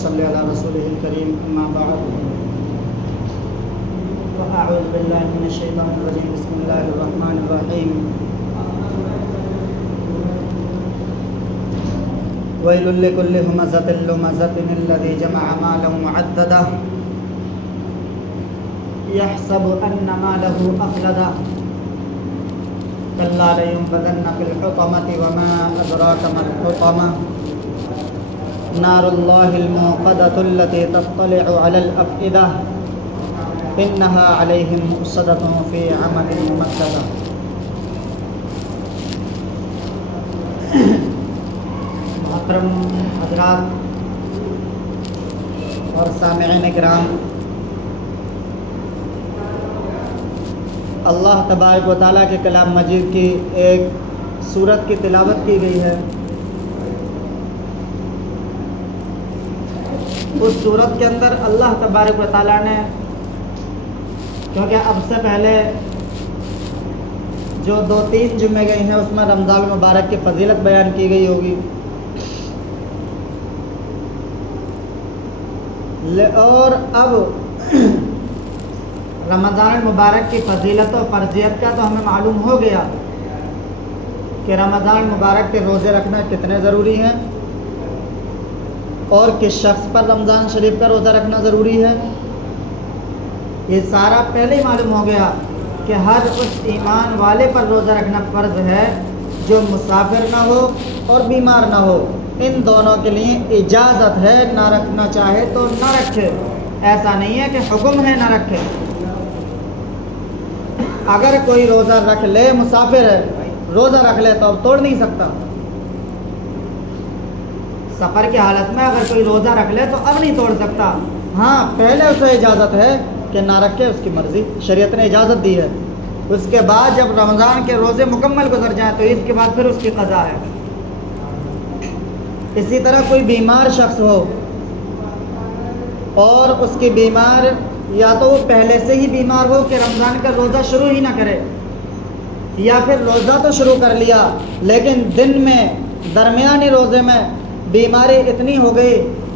सल्ली अला रसूलिहिल करीम अम्मा बअद फ़अऊज़ु बिल्लाहि मिनश शैतानिर रजीम बिस्मिल्लाहिर रहमानिर रहीम वैलुल लिकुल्लि हुमज़तिन लुमज़तिन अल्लज़ी जमअ मालन मुअद्ददा यहसबु अन्न मालहु अख़लदा कल्ला लयुनबज़न्ना फ़िल हुतमति वमा अदराका मल हुतमा नारुल्लाहिल मूक़दतु अल्लती तत्तलिअु अलल अफ़इदा इन्नहा अलैहिम मुअस्सदतुन फ़ी अमदिन मुमद्ददा। मोहतरम हज़रात और सामिईन किराम, अल्लाह तबारक व तआला के कलाम मजीद की एक सूरत की तिलावत की गई है। उस सूरत के अंदर अल्लाह तबारक व तआला ने, क्योंकि अब से पहले जो 2-3 जुम्मे गए हैं उसमें रमज़ान मुबारक की फजीलत बयान की गई होगी, और अब रमज़ान मुबारक की फजीलत और फर्जियत का तो हमें मालूम हो गया कि रमज़ान मुबारक के रोज़े रखना कितने ज़रूरी हैं और किस शख्स पर रमज़ान शरीफ का रोज़ा रखना ज़रूरी है। ये सारा पहले ही मालूम हो गया कि हर उस ईमान वाले पर रोज़ा रखना फ़र्ज़ है जो मुसाफिर ना हो और बीमार ना हो। इन दोनों के लिए इजाज़त है, ना रखना चाहे तो ना रखे, ऐसा नहीं है कि हुक्म है ना रखे। अगर कोई रोज़ा रख ले, मुसाफिर है, रोज़ा रख ले तो अब तोड़ नहीं सकता। सफ़र की हालत में अगर कोई रोज़ा रख ले तो अब नहीं तोड़ सकता। हाँ, पहले उसे इजाज़त है कि ना रखे, उसकी मर्ज़ी, शरीयत ने इजाज़त दी है। उसके बाद जब रमज़ान के रोज़े मुकम्मल गुजर जाए तो ईद के बाद फिर उसकी क़ज़ा है। इसी तरह कोई बीमार शख्स हो और उसकी बीमार, या तो वो पहले से ही बीमार हो कि रमज़ान का रोज़ा शुरू ही ना करे, या फिर रोज़ा तो शुरू कर लिया लेकिन दिन में दरमियानी रोज़े में बीमारी इतनी हो गई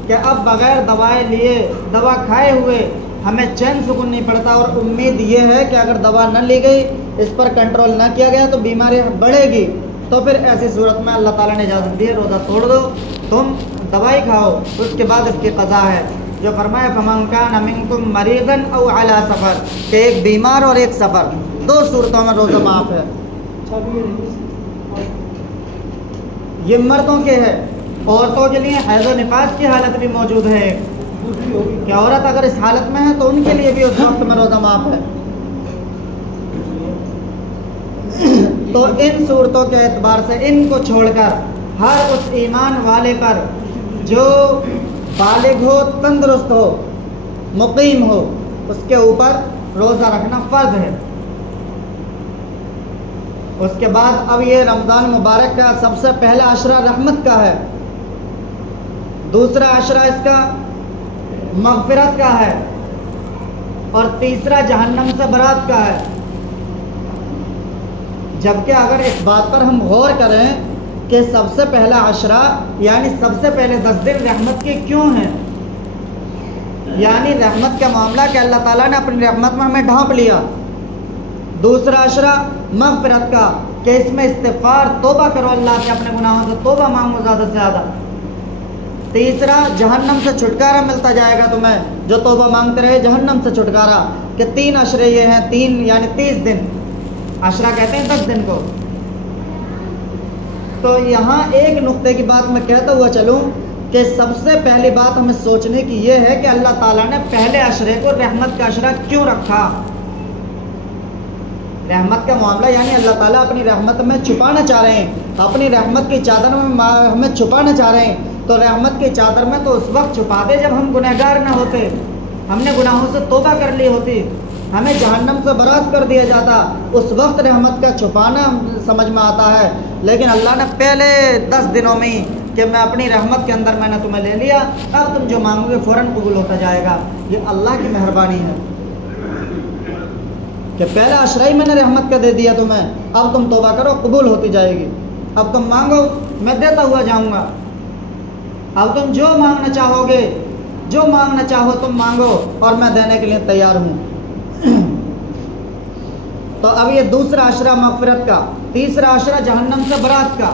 कि अब बग़ैर दवाएं लिए, दवा खाए हुए हमें चैन सुकून नहीं पड़ता, और उम्मीद ये है कि अगर दवा न ली गई, इस पर कंट्रोल ना किया गया तो बीमारी बढ़ेगी। तो फिर ऐसी सूरत में अल्लाह ताला ने इजाज़त दी है, रोज़ा तोड़ दो, तुम दवाई खाओ, उसके बाद इसकी क़ज़ा है। जो फरमाया फमन कान मिनकुम मरीज़न औ अला सफ़र, कि एक बीमार और एक सफ़र, 2 सूरतों में रोज़ा माफ़ है। ये मर्दों के है। औरतों के लिए हैज़ व निफास की हालत भी मौजूद है कि औरत अगर इस हालत में है तो उनके लिए भी उस वक्त में रोज़ा माफ़ है। तो इन सूरतों के एतबार से इनको छोड़कर हर उस ईमान वाले पर जो बालिग हो, तंदुरुस्त हो, मुकीम हो, उसके ऊपर रोज़ा रखना फ़र्ज़ है। उसके बाद अब ये रमज़ान मुबारक का सबसे पहला अशरा रहमत का है, दूसरा अशरा इसका मग़फ़िरत का है, और तीसरा जहन्नम से बरात का है। जबकि अगर इस बात पर हम गौर करें कि सबसे पहला अशरा यानी सबसे पहले 10 दिन रहमत के क्यों हैं, यानी रहमत का मामला कि अल्लाह ताला ने अपनी रहमत में हमें ढांप लिया। दूसरा अशरा मग़फ़िरत का कि इसमें इस्तिग़फ़ार, तौबा करो, अल्लाह से अपने गुनाहों से तौबा मांगो ज़्यादा से ज़्यादा। तीसरा जहन्नम से छुटकारा मिलता जाएगा तुम्हें, जो तौबा मांगते रहे, जहन्नम से छुटकारा। कि 3 अशरे ये हैं, 3 यानी 30 दिन, अशरा कहते हैं 10 दिन को। तो यहाँ एक नुक्ते की बात मैं कहता हुआ चलूँ कि सबसे पहली बात हमें सोचने की ये है कि अल्लाह ताला ने पहले अशरे को रहमत का अशरा क्यों रखा। रहमत का मामला यानी अल्लाह ताला अपनी रहमत में छुपाना चाह रहे हैं, अपनी रहमत की चादर में हमें छुपाना चाह रहे हैं। तो रहमत की चादर में तो उस वक्त छुपा दे जब हम गुनहगार ना होते, हमने गुनाहों से तौबा कर ली होती, हमें जहन्नम से बरात कर दिया जाता, उस वक्त रहमत का छुपाना समझ में आता है। लेकिन अल्लाह ने पहले 10 दिनों में ही कि मैं अपनी रहमत के अंदर मैंने तुम्हें ले लिया, अब तुम जो मांगोगे फ़ौरन कबूल होता जाएगा। ये अल्लाह की मेहरबानी है कि पहला अशरा ही मैंने रहमत का दे दिया तुम्हें, अब तुम तौबा करो, कबूल होती जाएगी। अब तुम मांगो, मैं देता हुआ जाऊँगा। अब तुम जो मांगना चाहोगे जो मांगना चाहो तुम मांगो और मैं देने के लिए तैयार हूँ। तो अब ये दूसरा अशरा मग़फ़िरत का, तीसरा अशरा जहन्नम से बरात का।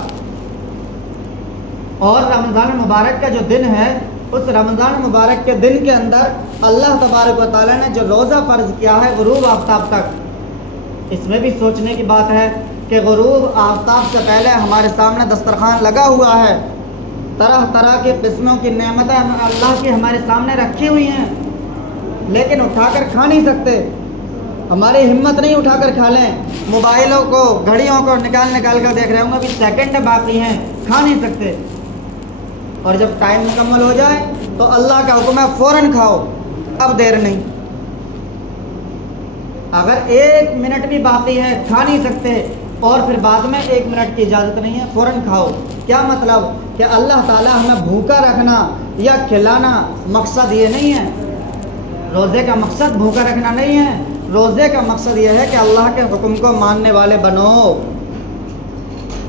और रमज़ान मुबारक का जो दिन है, उस रमज़ान मुबारक के दिन के अंदर अल्लाह तबारक व तआला ने जो रोज़ा फ़र्ज़ किया है गुरूब आफ्ताब तक, इसमें भी सोचने की बात है कि गुरूब आफ्ताब से पहले हमारे सामने दस्तरखान लगा हुआ है, तरह तरह की किस्मों की नेमतें अल्लाह की हमारे सामने रखी हुई हैं, लेकिन उठाकर खा नहीं सकते। हमारी हिम्मत नहीं उठाकर खा लें। मोबाइलों को, घड़ियों को निकाल कर देख रहे होंगे, अभी सेकंड बाकी हैं, खा नहीं सकते। और जब टाइम मुकम्मल हो जाए तो अल्लाह का हुक्म है फ़ौरन खाओ, अब देर नहीं। अगर 1 मिनट भी बाकी है खा नहीं सकते, और फिर बाद में 1 मिनट की इजाज़त नहीं है, फ़ौरन खाओ। क्या मतलब कि अल्लाह ताला हमें भूखा रखना या खिलाना मकसद ये नहीं है। रोज़े का मकसद भूखा रखना नहीं है, रोज़े का मकसद ये है कि अल्लाह के हुक्म को मानने वाले बनो।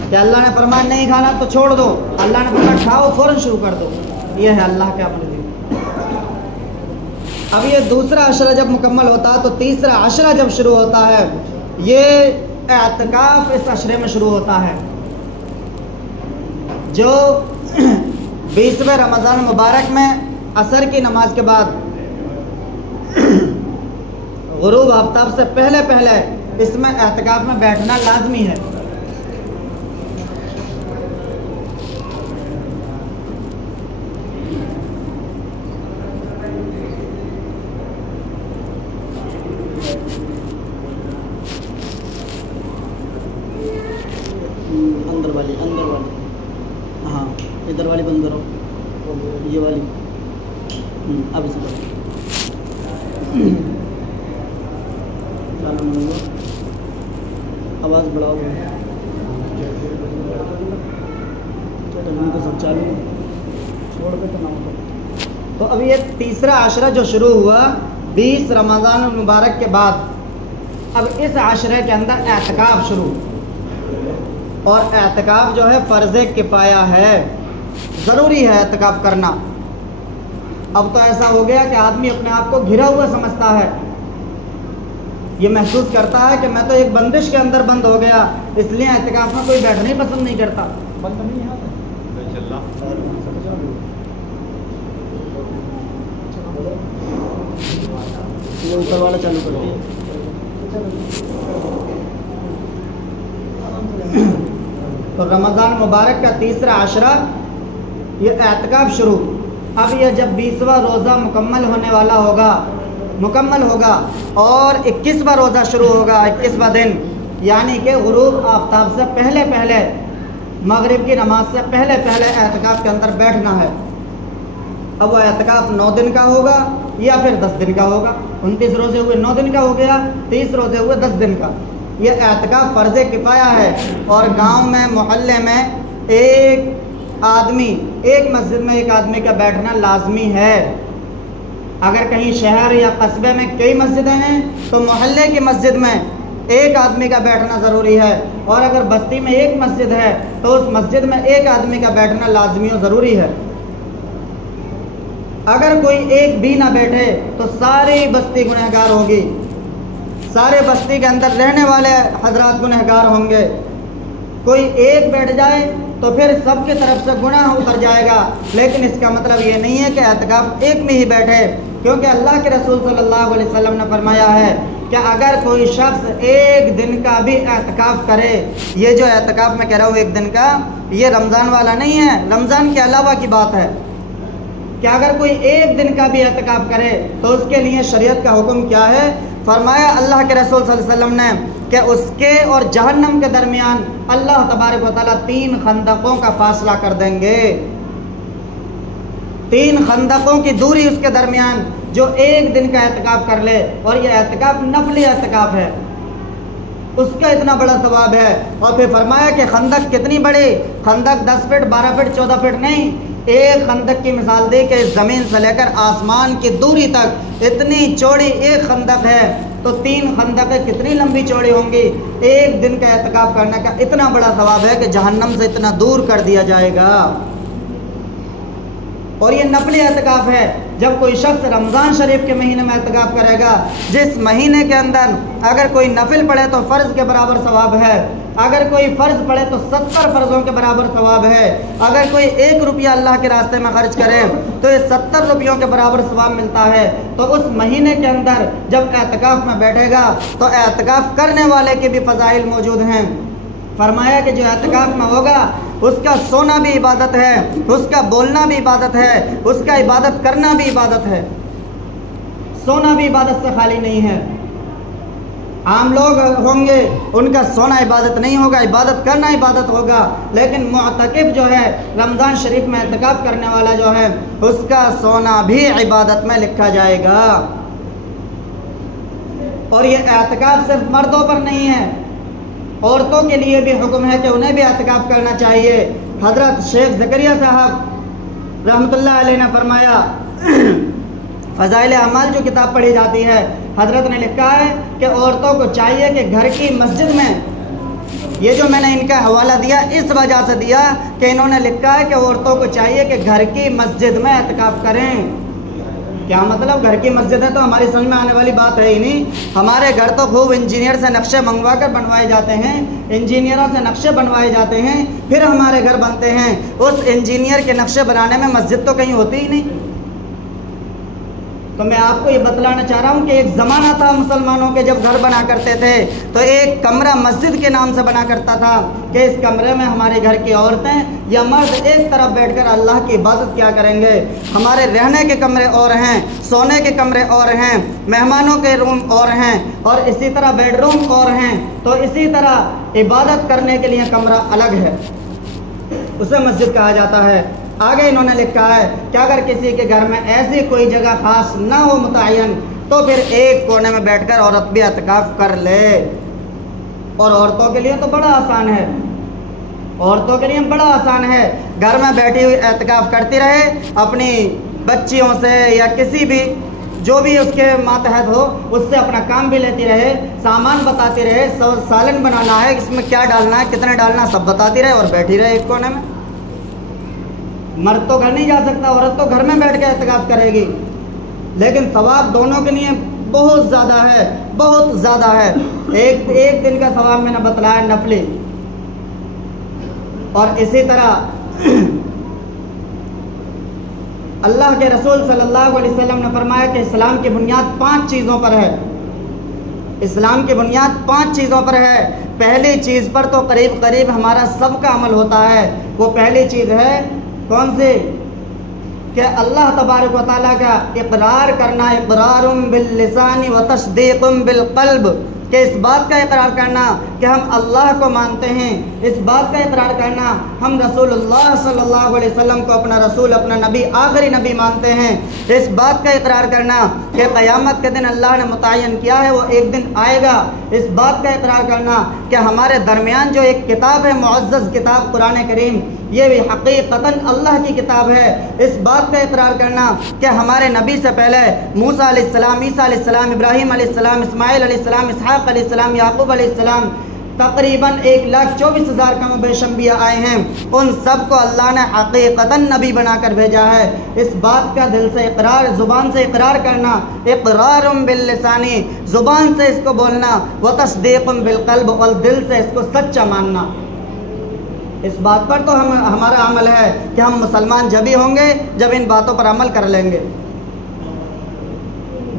कि अल्लाह ने फरमाया नहीं खाना तो छोड़ दो, अल्लाह ने फरमाया खाओ फ़ौरन शुरू कर दो। ये है अल्लाह के अपने दिन। अब ये दूसरा अशरा जब मुकम्मल होता है तो तीसरा अशरा जब शुरू होता है, ये एतकाफ़ इस अशरे में शुरू होता है। जो 20वें रमज़ान मुबारक में असर की नमाज के बाद गुरूब आफ्ताब से पहले पहले इसमें एतकाफ़ में बैठना लाजमी है। अंदर वाली, हाँ इधर वाली बंद करो, ये वाली अब इसे करो। आवाज़ बढ़ाओ, तो सब चालू छोड़ के तो ना हो। तो अभी ये तीसरा आशरा जो शुरू हुआ 20 रमज़ान मुबारक के बाद, अब इस आशरे के अंदर एतकाफ़ शुरू। और एतकाफ़ जो है फ़र्ज़े किफ़ाया है, ज़रूरी है एतकाफ़ करना। अब तो ऐसा हो गया कि आदमी अपने आप को घिरा हुआ समझता है, ये महसूस करता है कि मैं तो एक बंदिश के अंदर बंद हो गया, इसलिए एतकाफ़ में कोई बैठना ही पसंद नहीं करता। बंद नहीं है ये ऊपर वाला चालू कर दिया। तो रमज़ान मुबारक का तीसरा आशरा ये एतकाफ़ शुरू। अब यह जब 20वां रोज़ा मुकम्मल होने वाला होगा, मुकम्मल होगा और 21वां रोज़ा शुरू होगा, 21वां दिन, यानी कि गुरूब आफ्ताब से पहले पहले, मगरिब की नमाज से पहले पहले एतकाफ़ के अंदर बैठना है। अब वह एतकाफ़ 9 दिन का होगा या फिर 10 दिन का होगा। 29 रोज़े हुए 9 दिन का हो गया, 30 रोज़े हुए 10 दिन का। यह एतकाफ़ फ़र्ज़े किफ़ाया है। और गांव में, मोहल्ले में एक आदमी, एक मस्जिद में एक आदमी का बैठना लाजमी है। अगर कहीं शहर या कस्बे में कई मस्जिदें हैं तो मोहल्ले की मस्जिद में एक आदमी का बैठना ज़रूरी है। और अगर बस्ती में एक मस्जिद है तो उस मस्जिद में एक आदमी का बैठना लाजमी और ज़रूरी है। अगर कोई एक भी ना बैठे तो सारी बस्ती गुनहगार होगी, सारे बस्ती के अंदर रहने वाले हजरात गुनहगार होंगे। कोई एक बैठ जाए तो फिर सबके तरफ से गुनाह उतर जाएगा। लेकिन इसका मतलब ये नहीं है कि एतकाफ़ एक में ही बैठे, क्योंकि अल्लाह के रसूल सल्लल्लाहु अलैहि वसल्लम ने फरमाया है कि अगर कोई शख्स एक दिन का भी एतकाफ़ करे, ये जो एतकाफ़ मैं कह रहा हूँ एक दिन का, ये रमज़ान वाला नहीं है, रमज़ान के अलावा की बात है कि अगर कोई एक दिन का भी एतकाफ़ करे तो उसके लिए शरीयत का हुक्म क्या है। फरमाया अल्लाह के रसूल सल्लल्लाहु अलैहि वसल्लम ने कि उसके और जहन्नम के दरमियान अल्लाह तबारक व तआला 3 खंदकों का फासला कर देंगे। 3 खंदकों की दूरी उसके दरमियान जो एक दिन का एतकाफ़ कर ले, और यह एतकाफ़ नफली एतकाफ़ है, उसका इतना बड़ा सवाब है। और फिर फरमाया कि खंदक कितनी बड़ी, खंदक 10 फीट 12 फीट 14 फीट नहीं, एक खंदक की मिसाल दे के ज़मीन से लेकर आसमान की दूरी तक इतनी चौड़ी एक खंदक है, तो 3 खंदकें कितनी लंबी चौड़ी होंगी। एक दिन का एतकाफ़ करने का इतना बड़ा सवाब है कि जहन्नम से इतना दूर कर दिया जाएगा। और ये नफली एतकाफ़ है। जब कोई शख्स रमज़ान शरीफ के महीने में एतकाफ़ करेगा, जिस महीने के अंदर अगर कोई नफिल पढ़े तो फ़र्ज़ के बराबर सवाब है, अगर कोई फ़र्ज़ पढ़े तो 70 फ़र्ज़ों के बराबर सवाब है, अगर कोई 1 रुपया अल्लाह के रास्ते में खर्च करे तो ये 70 रुपयों के बराबर सवाब मिलता है। तो उस महीने के अंदर जब एतकाफ़ में बैठेगा तो एतकाफ़ करने वाले के भी फ़ज़ाइल मौजूद हैं। फरमाया कि जो एतकाफ़ में होगा उसका सोना भी इबादत है, उसका बोलना भी इबादत है, उसका इबादत करना भी इबादत है। सोना भी इबादत से खाली नहीं है। आम लोग होंगे उनका सोना इबादत नहीं होगा, इबादत करना इबादत होगा, लेकिन मुअतकिफ जो है रमज़ान शरीफ में एतकाफ़ करने वाला जो है उसका सोना भी इबादत में लिखा जाएगा। और ये एतकाफ़ सिर्फ मर्दों पर नहीं है, औरतों के लिए भी हुक्म है कि उन्हें भी एतकाफ़ करना चाहिए। हज़रत शेख ज़करिया साहब रहमतुल्लाह अलैह ने फरमाया, फ़ज़ाइल अमाल जो किताब पढ़ी जाती है, हज़रत ने लिखा है कि औरतों को चाहिए कि घर की मस्जिद में, ये जो मैंने इनका हवाला दिया इस वजह से दिया कि इन्होंने लिखा है कि औरतों को चाहिए कि घर की मस्जिद में एतकाफ़ करें। क्या मतलब? घर की मस्जिद है तो हमारी समझ में आने वाली बात है ही नहीं। हमारे घर तो खूब इंजीनियर से नक्शे मंगवा कर बनवाए जाते हैं, इंजीनियरों से नक्शे बनवाए जाते हैं, फिर हमारे घर बनते हैं। उस इंजीनियर के नक्शे बनाने में मस्जिद तो कहीं होती ही नहीं। तो मैं आपको ये बतलाना चाह रहा हूँ कि एक ज़माना था मुसलमानों के जब घर बना करते थे तो एक कमरा मस्जिद के नाम से बना करता था कि इस कमरे में हमारे घर की औरतें या मर्द एक तरफ बैठकर अल्लाह की इबादत क्या करेंगे। हमारे रहने के कमरे और हैं, सोने के कमरे और हैं, मेहमानों के रूम और हैं, और इसी तरह बेडरूम और हैं। तो इसी तरह इबादत करने के लिए कमरा अलग है, उसे मस्जिद कहा जाता है। आगे इन्होंने लिखा है कि अगर किसी के घर में ऐसी कोई जगह ख़ास ना हो मुतय्यन तो फिर एक कोने में बैठकर औरत भी एतकाफ़ कर ले। और औरतों के लिए तो बड़ा आसान है, औरतों के लिए बड़ा आसान है। घर में बैठी हुई एतकाफ़ करती रहे, अपनी बच्चियों से या किसी भी जो भी उसके मातहत हो उससे अपना काम भी लेती रहे, सामान बताती रहे, सालन बनाना है, इसमें क्या डालना है, कितना डालना, सब बताती रहे और बैठी रहे एक कोने में। मर्द तो घर नहीं जा सकता, औरत तो घर में बैठ के एतकाफ़ करेगी, लेकिन सवाब दोनों के लिए बहुत ज़्यादा है, बहुत ज़्यादा है। एक दिन का सवाब मैंने बतलाया नफली। और इसी तरह अल्लाह के रसूल सल्लल्लाहु अलैहि वसल्लम ने फरमाया कि इस्लाम की बुनियाद 5 चीज़ों पर है। इस्लाम की बुनियाद 5 चीज़ों पर है। पहली चीज़ पर तो करीब करीब हमारा सबका अमल होता है। वो पहली चीज़ है कौन सी? कि अल्लाह तबारक व तआला का इकरार करना, इकरारुम बिल लिसानी व तस्दीकुम बिल क़ल्ब, कि इस बात का इकरार करना कि हम अल्लाह को मानते हैं, इस बात का इकरार करना हम रसूलुल्लाह सल्लल्लाहु अलैहि वसल्लम को अपना रसूल, अपना नबी, आखिरी नबी मानते हैं, इस बात का इकरार करना कि क़यामत के दिन अल्लाह ने मुतय्यन किया है वो एक दिन आएगा, इस बात का इकरार करना कि हमारे दरमियान जो एक किताब है, मुअज़्ज़ज़ किताब कुरान करीम, ये भी हकीकतन अल्लाह की किताब है। इस बात का इकरार करना कि हमारे नबी से पहले मूसा अलैहिस्सलाम, ईसा अलैहिस्सलाम, इब्राहीम अलैहिस्सलाम, इस्माइल अलैहिस्सलाम, इसहाक़ अलैहिस्सलाम, याक़ूब अलैहिस्सलाम, तकरीबन 1,24,000 कम बेश अंबिया आए हैं। उन सब को अल्लाह ने हकीकतन नबी बनाकर भेजा है। इस बात का दिल से इकरार, ज़ुबान से इकरार करना, इक़रारुम बिल लिसानी, ज़ुबान से इसको बोलना, व तस्दीक़ुम बिल क़ल्ब, और दिल से इसको सच्चा मानना। इस बात पर तो हमारा अमल है कि हम मुसलमान जब ही होंगे जब इन बातों पर अमल कर लेंगे।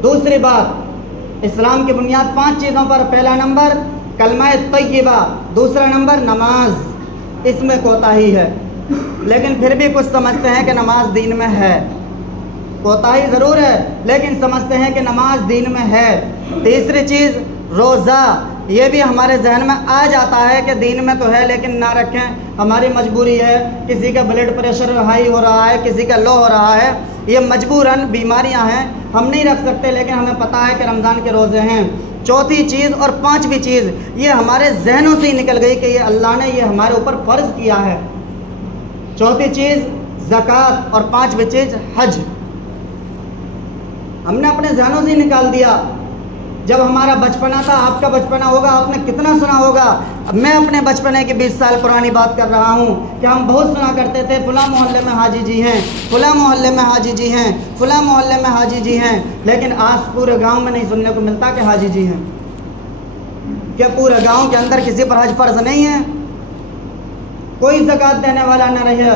दूसरी बात, इस्लाम की बुनियाद 5 चीज़ों पर, पहला नंबर कलमा तय्यबा, दूसरा नंबर नमाज। इसमें कोताही है, लेकिन फिर भी कुछ समझते हैं कि नमाज दीन में है। कोताही ज़रूर है लेकिन समझते हैं कि नमाज दीन में है। तीसरी चीज़ रोज़ा, ये भी हमारे जहन में आ जाता है कि दीन में तो है लेकिन ना रखें, हमारी मजबूरी है। किसी का ब्लड प्रेशर हाई हो रहा है, किसी का लो हो रहा है, ये मजबूरन बीमारियां हैं, हम नहीं रख सकते, लेकिन हमें पता है कि रमज़ान के रोज़े हैं। चौथी चीज़ और 5वीं चीज़ ये हमारे जहनों से ही निकल गई कि ये अल्लाह ने ये हमारे ऊपर फ़र्ज़ किया है। चौथी चीज़ ज़कात और 5वीं चीज़ हज। हमने अपने जहनों से ही निकाल दिया जब हमारा बचपना था, आपका बचपना होगा, आपने कितना सुना होगा। मैं अपने बचपने की 20 साल पुरानी बात कर रहा हूँ कि हम बहुत सुना करते थे, फुला मोहल्ले में हाजी जी हैं, फुला मोहल्ले में हाजी जी हैं, फुला मोहल्ले में हाजी जी हैं। लेकिन आज पूरे गांव में नहीं सुनने को मिलता कि हाजी जी हैं। क्या पूरे गांव के अंदर किसी पर हज फर्ज नहीं है? कोई ज़कात देने वाला न रहे।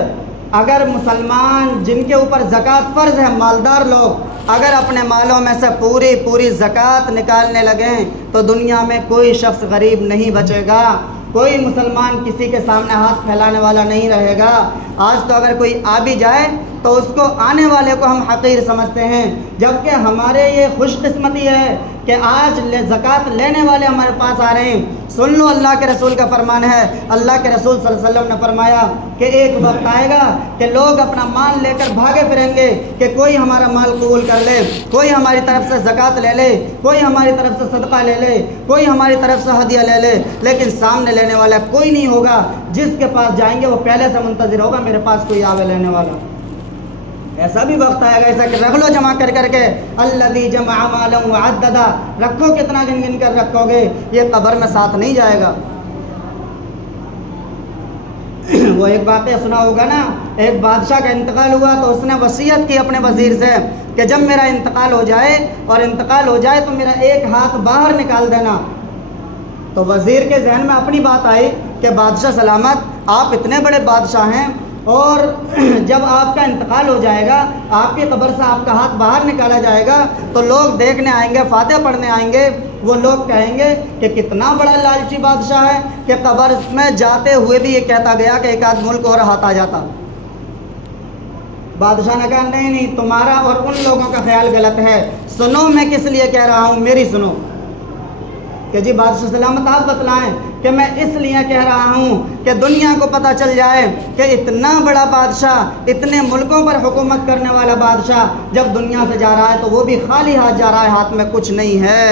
अगर मुसलमान जिनके ऊपर ज़कात फ़र्ज़ है, मालदार लोग, अगर अपने मालों में से पूरी पूरी ज़कात निकालने लगें तो दुनिया में कोई शख्स गरीब नहीं बचेगा, कोई मुसलमान किसी के सामने हाथ फैलाने वाला नहीं रहेगा। आज तो अगर कोई आ भी जाए तो उसको आने वाले को हम हक़ीर समझते हैं, जबकि हमारे ये खुशकिस्मती है कि आज ज़कात लेने वाले हमारे पास आ रहे हैं। सुन लो, अल्लाह के रसूल का फरमान है, अल्लाह के रसूल सल्लल्लाहु अलैहि वसल्लम ने फरमाया कि एक वक्त आएगा कि लोग अपना माल लेकर भागे फिरेंगे कि कोई हमारा माल कबूल कर ले, कोई हमारी तरफ से ज़कात ले ले, कोई हमारी तरफ से सदका ले ले, कोई हमारी तरफ से हदिया ले ले, लेकिन सामने लेने वाला कोई नहीं होगा। जिसके पास जाएंगे वो पहले से मुंतज़िर होगा, मेरे पास कोई आवे लेने वाला। ऐसा भी वक्त आएगा ऐसा कि रख लो जमा कर करके, अल्लज़ी जमा मालन व अद्ददा, रखो कितना गिन गिन कर रखोगे, ये कब्र में साथ नहीं जाएगा। वो एक वाक़या सुना होगा ना, एक बादशाह का इंतकाल हुआ तो उसने वसीयत की अपने वज़ीर से कि जब मेरा इंतकाल हो जाए और इंतकाल हो जाए तो मेरा एक हाथ बाहर निकाल देना। तो वज़ीर के जहन में अपनी बात आई कि बादशाह सलामत, आप इतने बड़े बादशाह हैं और जब आपका इंतकाल हो जाएगा, आपकी कब्र से आपका हाथ बाहर निकाला जाएगा तो लोग देखने आएंगे, फातिहा पढ़ने आएंगे, वो लोग कहेंगे कि कितना बड़ा लालची बादशाह है कि कब्र में जाते हुए भी ये कहता गया कि एक आध मुल्क और हाथ आ जाता। बादशाह ने कहा नहीं नहीं, तुम्हारा और उन लोगों का ख्याल गलत है, सुनो मैं किस लिए कह रहा हूँ, मेरी सुनो। कि जी बादशाह सलामत आप बतलाएं कि मैं इसलिए कह रहा हूँ कि दुनिया को पता चल जाए कि इतना बड़ा बादशाह, इतने मुल्कों पर हुकूमत करने वाला बादशाह जब दुनिया से जा रहा है तो वो भी खाली हाथ जा रहा है, हाथ में कुछ नहीं है।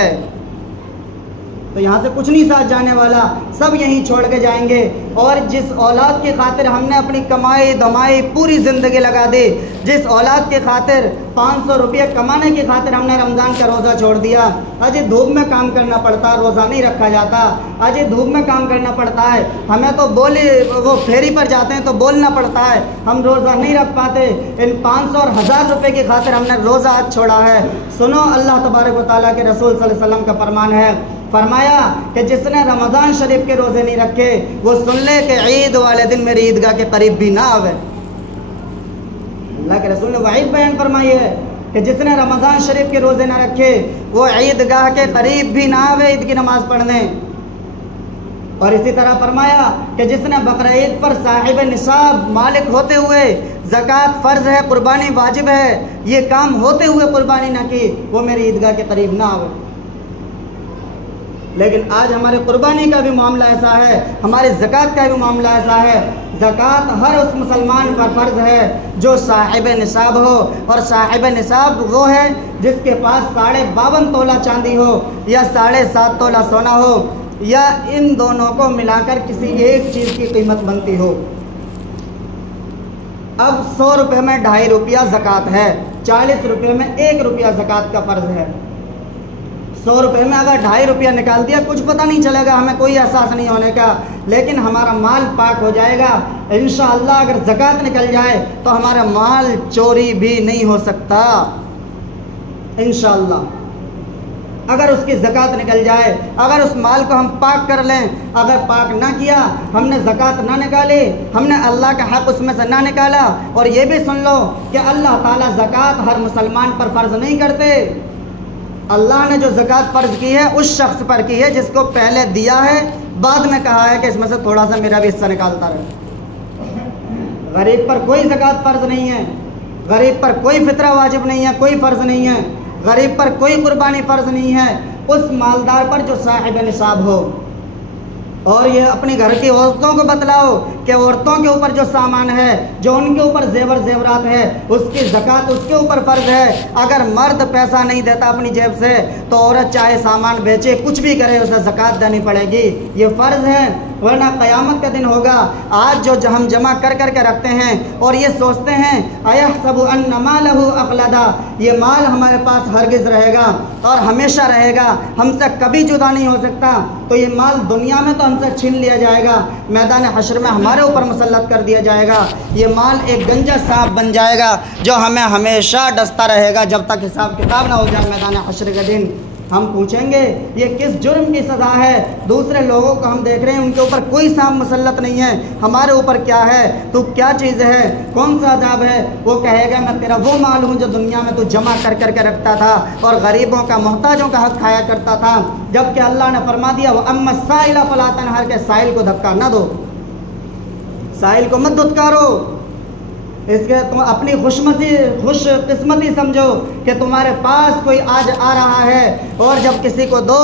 तो यहाँ से कुछ नहीं साथ जाने वाला, सब यहीं छोड़ के जाएंगे। और जिस औलाद की खातिर हमने अपनी कमाई दमाई पूरी ज़िंदगी लगा दी, जिस औलाद की खातिर 500 रुपये कमाने की खातिर हमने रमज़ान का रोज़ा छोड़ दिया, अजय धूप में काम करना पड़ता, रोज़ा नहीं रखा जाता, अजय धूप में काम करना पड़ता है, हमें तो वो फेरी पर जाते हैं तो बोलना पड़ता है, हम रोज़ा नहीं रख पाते। इन 500 और 1000 रुपये की खातिर हमने रोज़ा आज छोड़ा है। सुनो, अल्लाह तबारक व तआला के रसूल सल्लल्लाहु अलैहि वसल्लम का फरमान है, फरमाया कि जिसने रमज़ान शरीफ के रोज़े नहीं रखे वो सुन ले कि ईद वाले दिन मेरी ईदगाह के करीब भी ना आवे। अल्लाह के रसूल ने वाइद बयान फरमाई है कि जिसने रमज़ान शरीफ के रोज़े ना रखे वो ईदगाह के करीब भी ना आवे ईद की नमाज़ पढ़ने। और इसी तरह फरमाया कि जिसने बकरा ईद पर साहिब निसाब मालिक होते हुए ज़कात फ़र्ज़ है, कुर्बानी वाजिब है, ये काम होते हुए कुर्बानी ना की, वो मेरी ईदगाह के करीब ना आवे। लेकिन आज हमारे कुर्बानी का भी मामला ऐसा है, हमारे ज़कात का भी मामला ऐसा है। ज़कात हर उस मुसलमान पर फ़र्ज़ है जो साहिब निसाब हो, और साहिब निसाब वो है जिसके पास 52.5 तोला चांदी हो या 7.5 तोला सोना हो, या इन दोनों को मिलाकर किसी एक चीज़ की कीमत बनती हो। अब 100 रुपये में 2.5 रुपया ज़कात है, 40 रुपये में 1 रुपया ज़कात का फ़र्ज़ है। 100 रुपये में अगर 2.5 रुपया निकाल दिया कुछ पता नहीं चलेगा, हमें कोई एहसास नहीं होने का, लेकिन हमारा माल पाक हो जाएगा इंशाअल्लाह। अगर ज़कात निकल जाए तो हमारा माल चोरी भी नहीं हो सकता इंशाअल्लाह। अगर उसकी ज़कात निकल जाए, अगर उस माल को हम पाक कर लें, अगर पाक ना किया, हमने ज़कात ना निकाली, हमने अल्लाह का हक़ उसमें से ना निकाला। और ये भी सुन लो कि अल्लाह ताला ज़कात हर मुसलमान पर फ़र्ज़ नहीं करते। अल्लाह ने जो ज़कात फ़र्ज़ की है उस शख्स पर की है जिसको पहले दिया है, बाद में कहा है कि इसमें से थोड़ा सा मेरा भी हिस्सा निकालता रहे। गरीब पर कोई ज़कात फ़र्ज़ नहीं है, गरीब पर कोई फ़ितरा वाजिब नहीं है, कोई फ़र्ज़ नहीं है, गरीब पर कोई कुर्बानी फ़र्ज़ नहीं है, उस मालदार पर जो साहिब निसाब हो। और ये अपनी घर की औरतों को बतलाओ कि औरतों के ऊपर जो सामान है, जो उनके ऊपर जेवर जेवरात है, उसकी ज़कात उसके ऊपर फ़र्ज़ है। अगर मर्द पैसा नहीं देता अपनी जेब से तो औरत चाहे सामान बेचे, कुछ भी करे, उसे ज़कात देनी पड़ेगी, ये फ़र्ज़ है। वरना क़यामत का दिन होगा। आज जो हम जमा कर कर के रखते हैं और ये सोचते हैं अयहसबु अन्ना मालहु अख़लदा, ये माल हमारे पास हरगिज़ रहेगा और हमेशा रहेगा, हमसे कभी जुदा नहीं हो सकता, तो ये माल दुनिया में तो हमसे छीन लिया जाएगा, मैदान हश्र में हमारे ऊपर मुसल्लत कर दिया जाएगा। ये माल एक गंजा सांप बन जाएगा जो हमें हमेशा डसता रहेगा जब तक हिसाब किताब ना हो जाए मैदान हश्र के दिन। हम पूछेंगे ये किस जुर्म की सज़ा है? दूसरे लोगों को हम देख रहे हैं, उनके ऊपर कोई सांप मुसल्लत नहीं है, हमारे ऊपर क्या है? तो क्या चीज़ है? कौन सा अजाब है? वो कहेगा मैं तेरा वो माल हूँ जो दुनिया में तू जमा कर कर के रखता था और गरीबों का, मोहताजों का हक खाया करता था। जबकि अल्लाह ने फरमा दिया वो अम्मा साइला फला तनहर, के साइल को धक्का न दो, साइल को मत धुतकारो, इसके तुम अपनी खुशकिस्मती समझो कि तुम्हारे पास कोई आज आ रहा है। और जब किसी को दो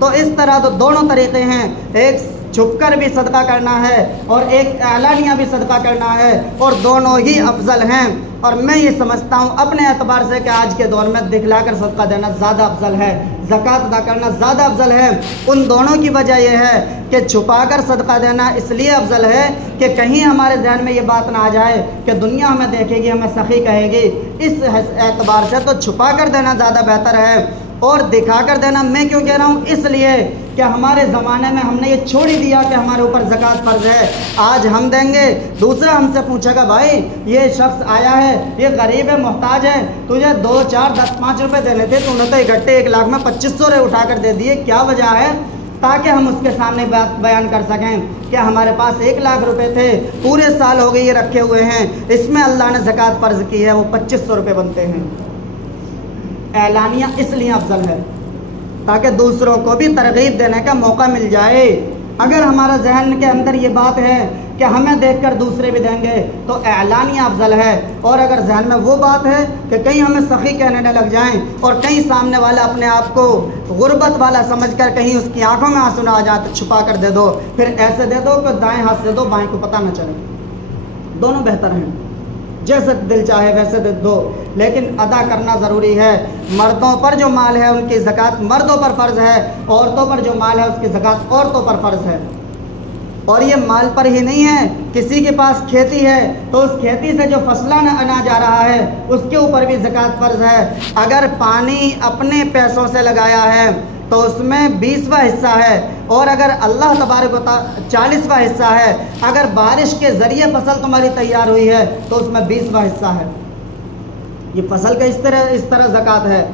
तो इस तरह तो दोनों तरीक़े हैं, एक छुपकर भी सदका करना है और एक एलानिया भी सदका करना है, और दोनों ही अफजल हैं। और मैं ये समझता हूँ अपने एतबार से कि आज के दौर में दिखलाकर सदका देना ज़्यादा अफजल है, ज़कात अदा करना ज़्यादा अफजल है। उन दोनों की वजह यह है कि छुपाकर सदका देना इसलिए अफजल है कि कहीं हमारे जहन में ये बात ना आ जाए कि दुनिया हमें देखेगी, हमें सखी कहेगी। इस एतबार से तो छुपाकर देना ज़्यादा बेहतर है। और दिखाकर देना मैं क्यों कह रहा हूँ? इसलिए कि हमारे ज़माने में हमने ये छोड़ ही दिया कि हमारे ऊपर ज़कात फ़र्ज़ है। आज हम देंगे, दूसरा हमसे पूछेगा भाई ये शख्स आया है, ये गरीब है, मोहताज है, तुझे 2, 4, 10, 5 रुपये देने थे, तूने तो इकट्ठे 1 लाख में 2500 उठा कर दे दिए, क्या वजह है? ताकि हम उसके सामने बात बयान कर सकें कि हमारे पास 1 लाख रुपए थे, पूरे साल हो गए ये रखे हुए हैं, इसमें अल्लाह ने ज़कात फ़र्ज़ की है, वो 2500 रुपये बनते हैं। एलानिया इसलिए अफजल है ताकि दूसरों को भी तरगीब देने का मौका मिल जाए। अगर हमारा जहन के अंदर ये बात है कि हमें देखकर दूसरे भी देंगे तो एलानिया अफजल है। और अगर जहन में वो बात है कि कहीं हमें सखी कहने न लग जाएं और कहीं सामने वाला अपने आप को गुर्बत वाला समझकर कहीं उसकी आंखों में आंसू ना आ जाए तो छुपा कर दे दो, फिर ऐसे दे दो कि दाएं हाथ से दो, बाएं को पता न चले। दोनों बेहतर हैं, जैसे दिल चाहे वैसे दे दो, लेकिन अदा करना ज़रूरी है। मर्दों पर जो माल है उनकी ज़कात मर्दों पर फ़र्ज़ है, औरतों पर जो माल है उसकी ज़कात औरतों पर फ़र्ज़ है। और ये माल पर ही नहीं है, किसी के पास खेती है तो उस खेती से जो फसला अनाज आ रहा है उसके ऊपर भी ज़कात फ़र्ज़ है। अगर पानी अपने पैसों से लगाया है तो उसमें 20वां हिस्सा है, और अगर अल्लाह तबारक व तआला 40वां हिस्सा है। अगर बारिश के ज़रिए फसल तुम्हारी तैयार हुई है तो उसमें 20वां हिस्सा है। ये फसल का इस तरह ज़कात है।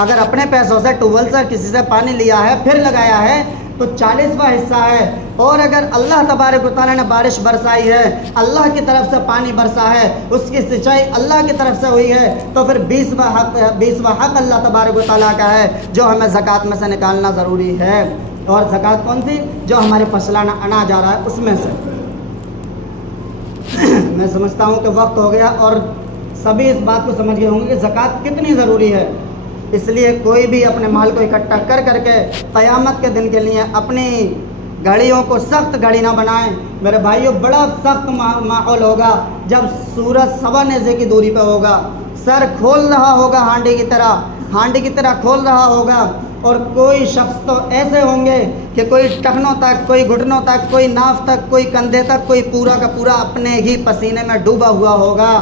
अगर अपने पैसों से ट्यूबवेल से किसी से पानी लिया है फिर लगाया है तो 40वां हिस्सा है। और अगर अल्लाह तबारक व तआला ने बारिश बरसाई है, अल्लाह की तरफ से पानी बरसा है, उसकी सिंचाई अल्लाह की तरफ से हुई है, तो फिर 20वां हक़ अल्लाह तबारक व तआला का है जो हमें ज़कात में से निकालना ज़रूरी है। और ज़कात कौन सी? जो हमारे फसलाना अनाज आ रहा है उसमें से। मैं समझता हूँ कि वक्त हो गया और सभी इस बात को समझ गए होंगे कि ज़कात कितनी ज़रूरी है। इसलिए कोई भी अपने माल को इकट्ठा कर करके क़यामत के दिन के लिए अपनी घड़ियों को सख्त घड़ी ना बनाएं। मेरे भाइयों, बड़ा सख्त माहौल होगा जब सूरज 1.25 नेज़े की दूरी पे होगा, सर खोल रहा होगा हांडी की तरह खोल रहा होगा, और कोई शख्स तो ऐसे होंगे कि कोई टखनों तक, कोई घुटनों तक, कोई नाफ तक, कोई कंधे तक, कोई पूरा का पूरा अपने ही पसीने में डूबा हुआ होगा।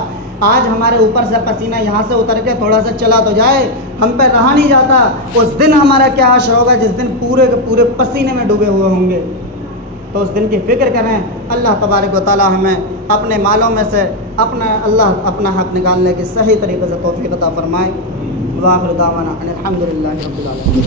आज हमारे ऊपर से पसीना यहाँ से उतर के थोड़ा सा चला तो जाए, हम पे रहा नहीं जाता। उस दिन हमारा क्या हाशर होगा जिस दिन पूरे के पूरे पसीने में डूबे हुए होंगे। तो उस दिन की फ़िक्र करें। अल्लाह तबारक व तआला हमें अपने मालों में से अपना हक़ निकालने की सही तरीक़े से तौफ़ीक़ अता फ़रमाए। व आख़िर दावाना अल्हम्दुलिल्लाहि रब्बिल आलमीन।